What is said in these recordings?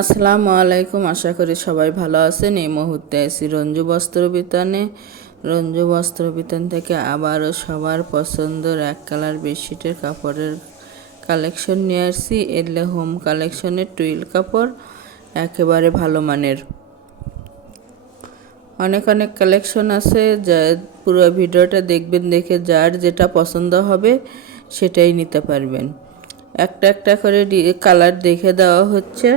আসসালামু আলাইকুম। আশা করি সবাই ভালো আছেন। এই মুহূর্তে আছি রঞ্জু বস্ত্রবিতানে। রঞ্জু বস্ত্রবিতান থেকে আবারও সবার পছন্দের এক কালার বেডশিটের কাপড়ের কালেকশন নিয়ে আসছি। এলে হোম কালেকশনের টুইল কাপড়, একেবারে ভালো মানের। অনেক অনেক কালেকশন আছে, যা পুরো ভিডিওটা দেখবেন, দেখে যার যেটা পছন্দ হবে সেটাই নিতে পারবেন। একটা একটা করে কালার দেখে দেওয়া হচ্ছে।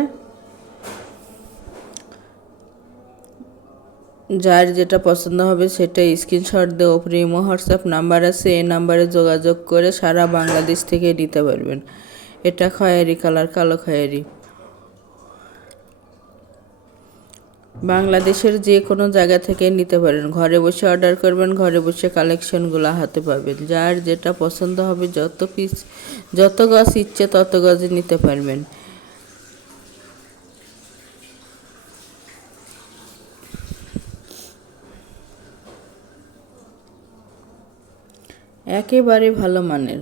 যার যেটা পছন্দ হবে সেটা স্ক্রিনশট দিয়ে ওপরে ইমো হোয়াটসঅ্যাপ নাম্বার আছে, এই নাম্বারে যোগাযোগ করে সারা বাংলাদেশ থেকে নিতে পারবেন। এটা খয়েরি কালার, কালো খয়েরি। বাংলাদেশের যে কোনো জায়গা থেকে নিতে পারেন। ঘরে বসে অর্ডার করবেন, ঘরে বসে কালেকশনগুলো হাতে পাবেন। যার যেটা পছন্দ হবে, যত পিস যত গজ ইচ্ছে তত গজে নিতে পারবেন। একেবারে ভালো মানের।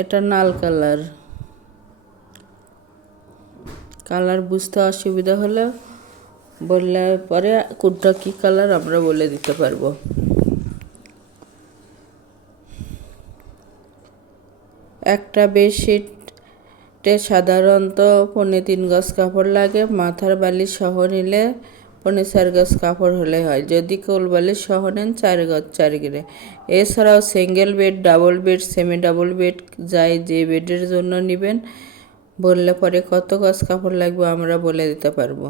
এটা লাল কালার। কালার বুঝতে অসুবিধা হলে বললে পরে কোনটা কী কালার আমরা বলে দিতে পারবো। একটা বেডশিটে সাধারণত 3.5 গজ কাপড় লাগে। মাথার বালিশ সহ নিলে 4.5 গজ কাপড় হলে হয়। যদি কোল বালিশ সহ নেন 4 গজ 4 গিরে। এছাড়াও single bed, double bed, semi double bed, যাই যে বেডের জন্য নেবেন বললে পরে কত গজ কাপড় লাগবে আমরা বলে দিতে পারবো।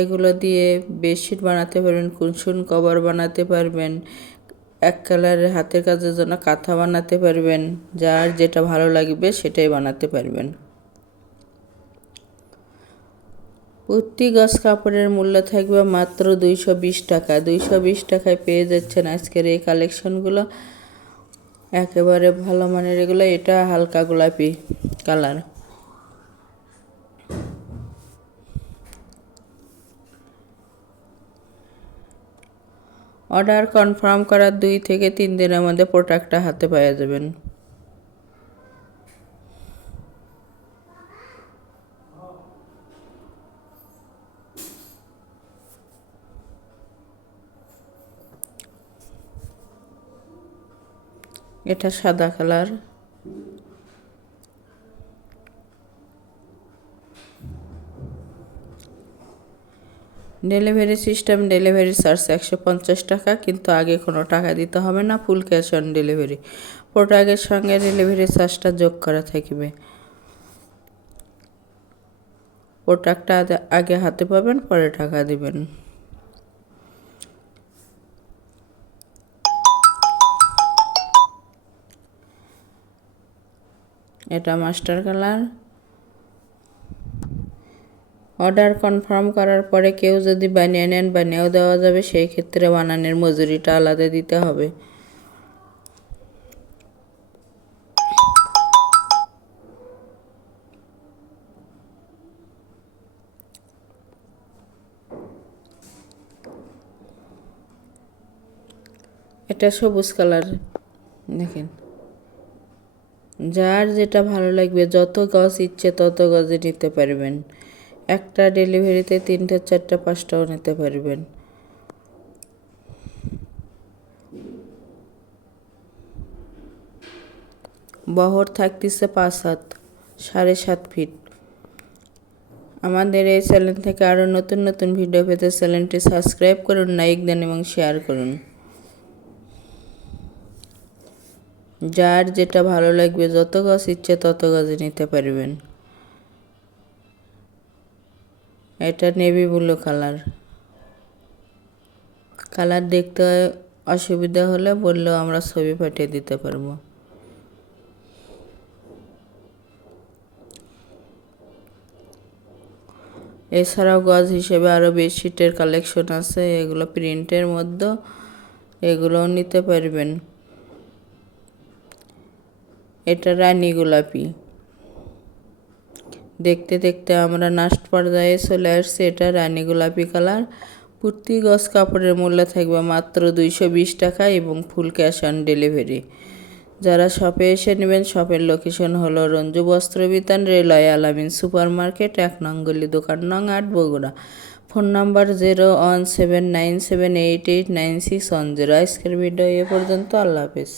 এগুলো দিয়ে বেডশিট বানাতে পারবেন, কুশন কভার বানাতে পারবেন, এক কালারের হাতের কাজের জন্য কাঁথা বানাতে পারবেন। যার যেটা ভালো লাগবে সেটাই বানাতে পারবেন। প্রতি গজ কাপড়ের মূল্য থাকবে মাত্র 220 টাকা। 220 টাকায় পেয়ে যাচ্ছেন আজকের এই কালেকশনগুলো, একেবারে ভালো মানের এগুলো। এটা হালকা গোলাপি কালার। অর্ডার কনফার্ম করার 2 থেকে 3 দিনের মধ্যে প্রোডাক্টটা হাতে পেয়ে যাবেন। এটা সাদা colour. Delivery system, delivery charge 150 টাকা, কিন্তু আগে কোনো টাকা দিতে হবে না। Full cash on delivery. প্রোডাক্টের সঙ্গে ডেলিভারি চার্জটা যোগ করা থাকবে। প্রোডাক্টটা আগে হাতে পাবেন, পরে টাকা দিবেন। এটা মাস্টার কালার। অর্ডার কনফার্ম করার পরে কেউ যদি বানিয়ে নেন, বানিয়েও দেওয়া যাবে। সেই ক্ষেত্রে বানানোর মজুরিটা আলাদা দিতে হবে। এটা সবুজ কালার। দেখেন, যার যেটা ভালো লাগবে, যত গজ ইচ্ছে তত গজে নিতে পারবেন। একটা ডেলিভারিতে 3টে 4টে 5টাও নিতে পারবেন। বহর থাকতেছে 5 হাত, 7.5 ফিট। আমাদের এই চ্যানেল থেকে আরও নতুন নতুন ভিডিও পেতে চ্যানেলটি সাবস্ক্রাইব করুন, লাইক দেন এবং শেয়ার করুন। যার যেটা ভালো লাগবে, যত গজ ইচ্ছে তত গজে নিতে পারবেন। এটা নেভি ব্লু কালার। কালার দেখতে অসুবিধা হলে বললেও আমরা ছবি পাঠিয়ে দিতে পারবো। এছাড়াও গজ হিসেবে আরও বেডশিটের কালেকশন আছে, এগুলো প্রিন্টের মধ্যে, এগুলোও নিতে পারবেন। এটা রানী গোলাপি। দেখতে দেখতে আমরা লাস্ট পর্যায়ে চলে আসছি। এটা রানী গোলাপি কালার। প্রতি গজ কাপড়ের মূল্য থাকবে মাত্র 220 টাকা এবং ফুল ক্যাশ অন ডেলিভারি। যারা শপে এসে নেবেন, শপের লোকেশন হলো রঞ্জু বস্ত্র বিতান, রেলওয়ে আলামিন সুপার মার্কেট, ১ নং গলি, দোকান নং ৮, বগুড়া। Phone number 0179788961। আজকের ভিডিও এ পর্যন্ত। আল্লাহ হাফেজ।